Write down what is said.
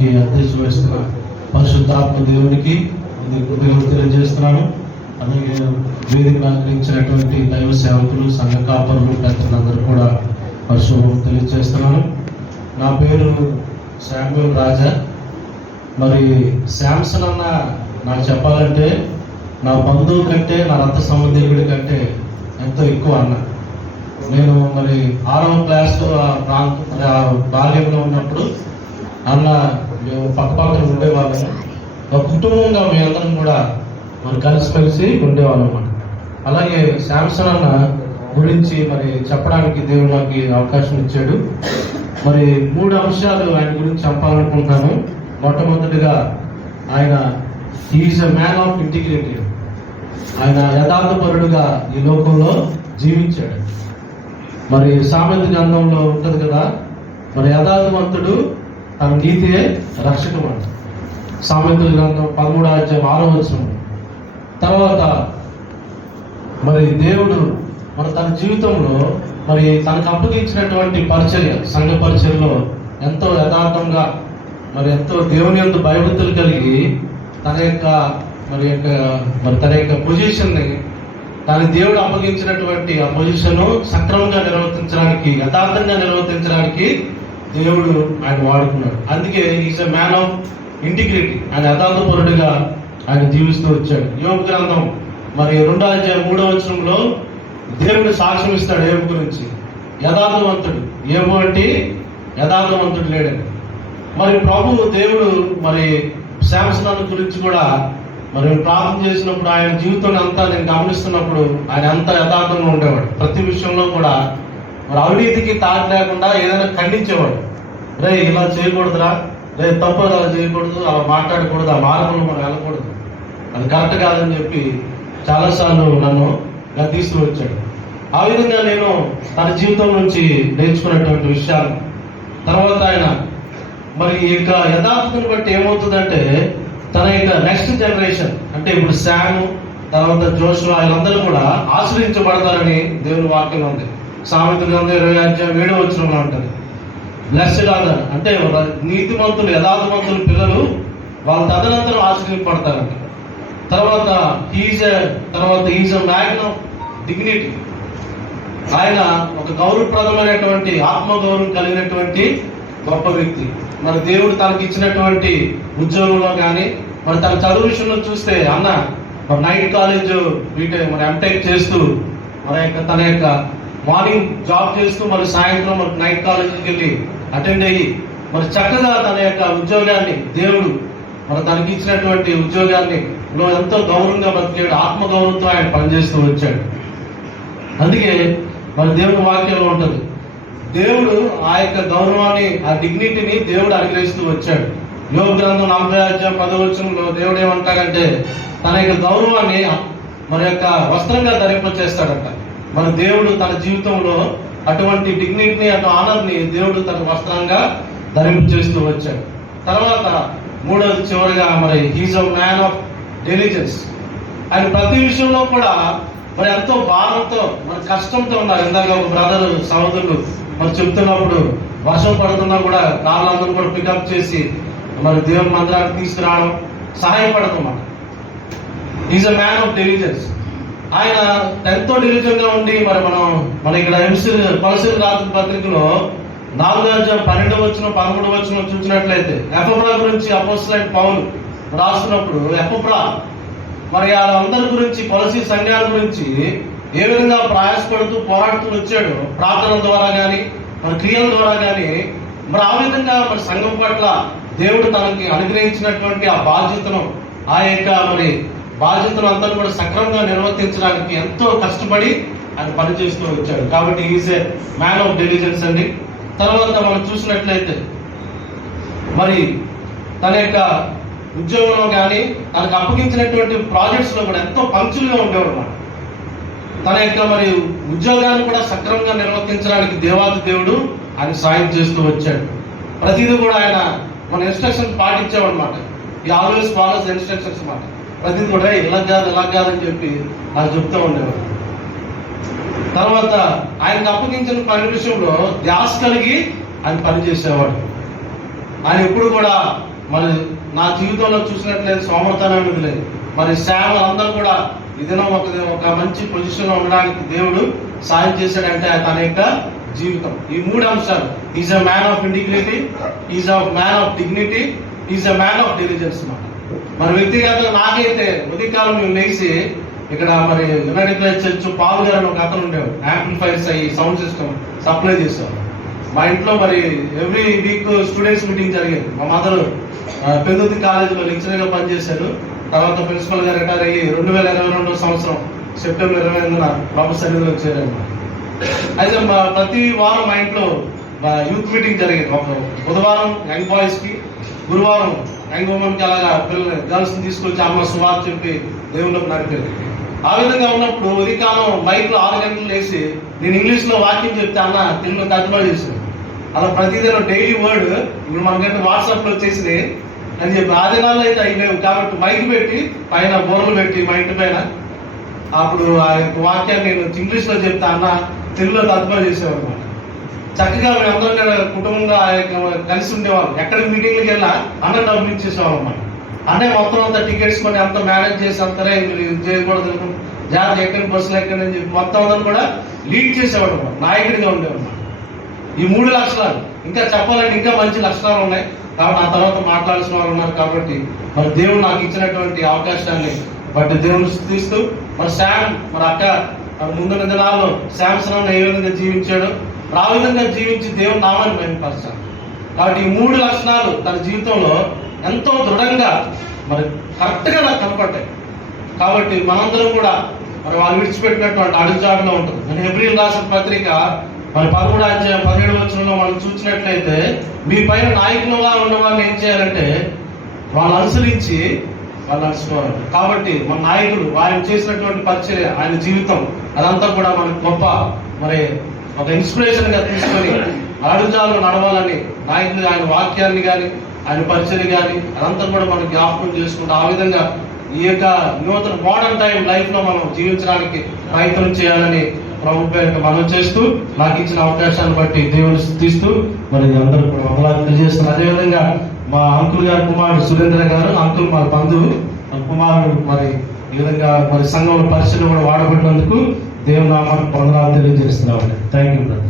కార్యక్రమానికి అధ్యక్షత వహిస్తున్న పరిశుద్ధాత్మ దేవునికి తెలియజేస్తున్నాను. అలాగే వేదిక అలంకరించినటువంటి దైవ సేవకులు, సంఘ కాపరులు, పెద్దలందరూ కూడా పరిశుభ్రం తెలియజేస్తున్నాను. నా పేరు శామ్యూల్ రాజా. మరి శాంసన్ అన్న నాకు చెప్పాలంటే నా బంధువు కంటే, నా రక్త సంబంధికుడి కంటే ఎంతో ఎక్కువ అన్న. నేను మరి 6వ క్లాస్ బాల్యంలో ఉన్నప్పుడు అన్న మేము పక్కపక్కన ఉండేవాళ్ళము. ఒక కుటుంబంగా మేమందరం కూడా మరి కలిసిమెలిసి ఉండేవాళ్ళం అన్నమాట. అలాగే శాంసన్ అన్న గురించి మరి చెప్పడానికి దేవుడు నాకు అవకాశం ఇచ్చాడు. మరి 3 అంశాలు ఆయన గురించి చెప్పాలనుకుంటున్నాను. మొట్టమొదటిగా ఆయన is a man of integrity. ఆయన యథార్థపరుడుగా ఈ లోకంలో జీవించాడు. మరి సామెత గ్రంథంలో ఉంటుంది కదా, మరి యథార్థవంతుడు తన నీతియే రక్షకం అంట. సామెత గ్రంథం 13వ అధ్యాయం 6వ వచనం. తర్వాత మరి దేవుడు మరి తన జీవితంలో మరి తనకు అప్పగించినటువంటి పరిచర్య, సంఘ పరిచర్యలో ఎంతో యథార్థంగా మరి ఎంతో దేవుని యందు భయభక్తులు కలిగి తన యొక్క పొజిషన్ని, తన దేవుడు అప్పగించినటువంటి ఆ పొజిషన్ సక్రమంగా నిర్వర్తించడానికి, యథార్థంగా నిర్వర్తించడానికి దేవుడు ఆయన వాడుకున్నాడు. అందుకే is a man of integrity. ఆయన యథార్థపరుడుగా ఆయన జీవిస్తూ వచ్చాడు. యోబు గ్రంథం మరి 2వ అధ్యాయం 3వ వచనంలో దేవుడు సాక్ష్యం ఇస్తాడు యోబు గురించి. యథార్థవంతుడు, యోబు అంటే యథార్థవంతుడు లేడని. మరి ప్రభు దేవుడు మరి శాంసన్ గురించి కూడా మరి ప్రార్థన చేసినప్పుడు ఆయన జీవితం అంతా నేను గమనిస్తున్నప్పుడు ఆయన అంతా యథార్థంగా ఉండేవాడు. ప్రతి విషయంలో కూడా మరి అవినీతికి తాటి లేకుండా ఏదైనా ఖండించేవాడు. రే ఇలా చేయకూడదురా, రే తప్పు అలా చేయకూడదు, అలా మాట్లాడకూడదు, ఆ మార్గంలో మనం వెళ్ళకూడదు, అది కరెక్ట్ కాదని చెప్పి చాలాసార్లు నన్ను గద్దిస్తూ వచ్చాడు. ఆ విధంగా నేను తన జీవితం నుంచి నేర్చుకున్నటువంటి విషయాలు. తర్వాత ఆయన మరి యొక్క యథార్థతను బట్టి ఏమవుతుందంటే తన యొక్క నెక్స్ట్ జనరేషన్ అంటే ఇప్పుడు శాము, తర్వాత జోషువా, వీళ్ళందరూ కూడా ఆశ్రయించబడతారని దేవుని వాక్యం ఉంది. సామెత గ్రంథం 20వ అధ్యాయం 7వ వచనంలో ఉంటుంది. బ్లెస్డ్ ఆర్ అంటే నీతిమంతులు, యథార్థవంతుల పిల్లలు వాళ్ళ తదనంతరం ఆశ్రయించబడతారంట. తర్వాత is a man of dignity. ఆయన ఒక గౌరవప్రదమైనటువంటి ఆత్మగౌరవం కలిగినటువంటి గొప్ప వ్యక్తి. మరి దేవుడు తనకి ఇచ్చినటువంటి ఉద్యోగంలో కానీ మరి తన చదువు విషయంలో చూస్తే అన్న మరి నైట్ కాలేజ్ మరి ఎంటెక్ చేస్తూ మరి తన యొక్క మార్నింగ్ జాబ్ చేస్తూ మరి సాయంత్రం మరి నైట్ కాలేజీకి వెళ్ళి అటెండ్ అయ్యి మరి చక్కగా తన యొక్క ఉద్యోగాన్ని, దేవుడు మరి తనకి ఇచ్చినటువంటి ఉద్యోగాన్ని ఎంతో గౌరవంగా బతికాడు. ఆత్మగౌరవంతో ఆయన పనిచేస్తూ వచ్చాడు. అందుకే మరి దేవుని వాక్యంలో ఉంటుంది, దేవుడు ఆ యొక్క గౌరవాన్ని, ఆ డిగ్నిటీని దేవుడు అనుగ్రహిస్తూ వచ్చాడు. యోబు గ్రంథం 40వ అధ్యాయం 10వ వచనంలో దేవుడు ఏమంటాడంటే తన యొక్క గౌరవాన్ని మన యొక్క వస్త్రంగా ధరింపచేస్తాడంట. మన దేవుడు తన జీవితంలో అటువంటి డిగ్నిటీని, అటు ఆనర్ని దేవుడు తన వస్త్రంగా ధరింపచేస్తూ వచ్చాడు. తర్వాత 3వది చివరిగా మరి he's a man of diligence. ఆయన ప్రతి విషయంలో కూడా మరి ఎంతో భారంతో మరి కష్టంతో ఉన్నారు. ఇందాక ఒక బ్రదర్ సహోదరులు మరి చెప్తున్నప్పుడు వర్షం పడుతున్నా కూడా కార్లందరూ కూడా పికప్ చేసి మరి దేవుని మందిరానికి తీసుకురావడం, సహాయపడుతున్నాం. Is a man of diligence. ఆయన ఎంతో డిలిజెంట్ గా ఉండి మరి మన ఇక్కడ కొలసీలు రాత్రి పత్రికలో 4వ అధ్యాయం 12వ వచనం 13వ వచనం చూసినట్లయితే ఎపఫ్రా గురించి అపోస్తలుడైన పౌలు రాస్తున్నప్పుడు ఎపఫ్రా మరి వాళ్ళందరి గురించి, కొలసీ సంఘాల గురించి ఏ విధంగా ప్రయాసపడుతూ పోరాడుతూ వచ్చాడు, ప్రార్థనల ద్వారా కానీ మరి క్రియల ద్వారా కానీ. మరి ఆ విధంగా మరి సంఘం పట్ల దేవుడు తనకి అనుగ్రహించినటువంటి ఆ బాధ్యతను, ఆ యొక్క మరి బాధ్యతను అందరూ కూడా సక్రమంగా నిర్వర్తించడానికి ఎంతో కష్టపడి ఆయన పనిచేస్తూ వచ్చాడు. కాబట్టి is a man of diligence అండి. తర్వాత మనం చూసినట్లయితే మరి తన యొక్క ఉద్యోగంలో కానీ తనకు అప్పగించినటువంటి ప్రాజెక్ట్స్ లో కూడా ఎంతో పంక్చువల్గా ఉండేవాడు అన్నమాట. తన యొక్క మరి ఉద్యోగాన్ని కూడా సక్రమంగా నిర్వర్తించడానికి దేవాది దేవుడు ఆయన సాయం చేస్తూ వచ్చాడు. ప్రతిదీ కూడా ఆయన మన ఇన్స్ట్రక్షన్ పాటించేవాడు అనమాట. ఈ ఆల్వేస్ ఫాలోస్ ఇన్స్ట్రక్షన్స్ అన్నమాట. ప్రతిదీ కూడా ఇలా కాదని చెప్పి నాకు చెప్తూ ఉండేవాడు. తర్వాత ఆయనకు అప్పగించిన పని విషయంలో ధ్యాస కలిగి ఆయన పనిచేసేవాడు. ఆయన ఎప్పుడు కూడా మరి నా జీవితంలో చూసినట్లేదు సోమర్థనం అనేది లేదు. మరి సేవలందరూ కూడా ఇదిన ఒక మంచి పొజిషన్లో ఉండడానికి దేవుడు సాయం చేశాడంటే తన యొక్క జీవితం. ఈ 3 అంశాలు: is a man of integrity, is a man of dignity, is a man of diligence. మరి వ్యక్తిగతంగా నాకైతే ఉదయకాలం మేము లేచి ఇక్కడ మరి యునైటెడ్ ప్లేస్ చర్చ్ పాల్ గారు ఒక అతను ఉండేవాడు, యాంప్లిఫైర్స్ అయ్యి సౌండ్ సిస్టమ్ సప్లై చేసేవాడు. మా ఇంట్లో మరి ఎవ్రీ వీక్ స్టూడెంట్స్ మీటింగ్ జరిగేది. మా మదర్ పెందుర్తి కాలేజీలో లెక్చరర్గా పనిచేశారు. తర్వాత ప్రిన్సిపల్ గా రిటైర్ అయ్యి 2022 సంవత్సరం సెప్టెంబర్ 28న ప్రభు సన్నిధిలో చేరారు. అయితే ప్రతి వారం మా ఇంట్లో యూత్ మీటింగ్ జరిగేది. ఒక బుధవారం యంగ్ బాయ్స్ కి, గురువారం యంగ్ ఉమెన్ కి, అలాగా పిల్లలు గర్ల్స్ ని తీసుకొచ్చి అమ్మ సువార్త చెప్పి దేవుళ్ళకి నడిపేది. ఆ విధంగా ఉన్నప్పుడు ఉదయకాలం మైక్ లో 6 గంటలు లేచి నేను ఇంగ్లీష్ లో వాక్యం చెప్తే అన్న తెలుగులో తర్జుమా చేశాను. అలా ప్రతిదినం డైలీ వర్డ్ ఇప్పుడు మనకైతే వాట్సాప్ లో వచ్చేసింది అని చెప్పి. ఆ దినాల్లో అయితే అవి లేవు కాబట్టి మైక్ పెట్టి పైన బోర్లు పెట్టి మా ఇంటి పైన అప్పుడు ఆ యొక్క వాక్యాన్ని నేను ఇంగ్లీష్ లో చెప్తా అన్న తెలుగులో తర్జుమా చేసేవాడు అనమాట. చక్కగా మేము అందరం కూడా కుటుంబంగా కలిసి ఉండేవాళ్ళం. ఎక్కడికి మీటింగ్లకి వెళ్ళా అన్న డబ్బులు ఇచ్చేసేవాళ్ళం అన్నమాట. అంటే మొత్తం అంతా టికెట్స్ కొని అంతా మేనేజ్ చేసి అంతరే చేయకూడదు, జాగ్రత్త ఎక్కడి బస్సులు ఎక్కడి అని చెప్పి మొత్తం అందరూ కూడా లీడ్ చేసేవాడు అన్నమాట, నాయకుడిగా ఉండేవాడు. ఈ 3 లక్షణాలు ఇంకా చెప్పాలంటే ఇంకా మంచి లక్షణాలు ఉన్నాయి కాబట్టి ఆ తర్వాత మాట్లాడాల్సిన వాళ్ళు ఉన్నారు. కాబట్టి మరి దేవుడు నాకు ఇచ్చినటువంటి అవకాశాన్ని బట్టి దేవుని స్తుతిస్తూ మరి శామ్ మరి అక్క ముందున్న దినాల్లో శాంసన్ ఏ విధంగా జీవించాడు, ఆ విధంగా జీవించి దేవుని నామాన్ని మహిమపరచాలి. కాబట్టి ఈ 3 లక్షణాలు తన జీవితంలో ఎంతో దృఢంగా మరి కరెక్ట్గా నాకు కనపడ్డాయి. కాబట్టి మనందరం కూడా మరి వాళ్ళు విడిచిపెట్టినటువంటి అడుగుజాడులో ఉంటుంది. నేను హెబ్రీయులకు రాసిన పత్రిక మరి 13వ అధ్యాయం 17వ వచనంలో మనం చూసినట్లయితే మీ పైన నాయకులుగా ఉన్న వాళ్ళని ఏం చేయాలంటే వాళ్ళు అనుసరించి వాళ్ళు నడుచుకోవాలి. కాబట్టి మన నాయకులు ఆయన చేసినటువంటి పరిచర్య, ఆయన జీవితం అదంతా కూడా మనకు గొప్ప మరి ఒక ఇన్స్పిరేషన్ గా తీసుకొని అడుగుజాల్లో నడవాలని నాయకులు ఆయన వాక్యాన్ని కానీ ఆయన పరిచర్య కానీ అదంతా కూడా మనం జ్ఞాపకం చేసుకుంటూ ఆ విధంగా ఈ యొక్క నూతన మోడర్న్ టైం లైఫ్ లో మనం జీవించడానికి ప్రయత్నం చేయాలని ప్రభు పేరిట మనం చేస్తూ నాకు ఇచ్చిన అవకాశాన్ని బట్టి దేవుని స్తుతిస్తూ మరి అందరూ కూడా వందలాది తెలియజేస్తున్నారు. అదేవిధంగా మా అంకుల్ గారి కుమారుడు సురేంద్ర గారు, అంకుల్ మా బంధువు కుమారుడు మరి ఈ విధంగా మరి సంఘంలో పరిచయం కూడా వాడబడినందుకు దేవుని నామానికి వందనాలు తెలియజేస్తున్నామండి. Thank you brother.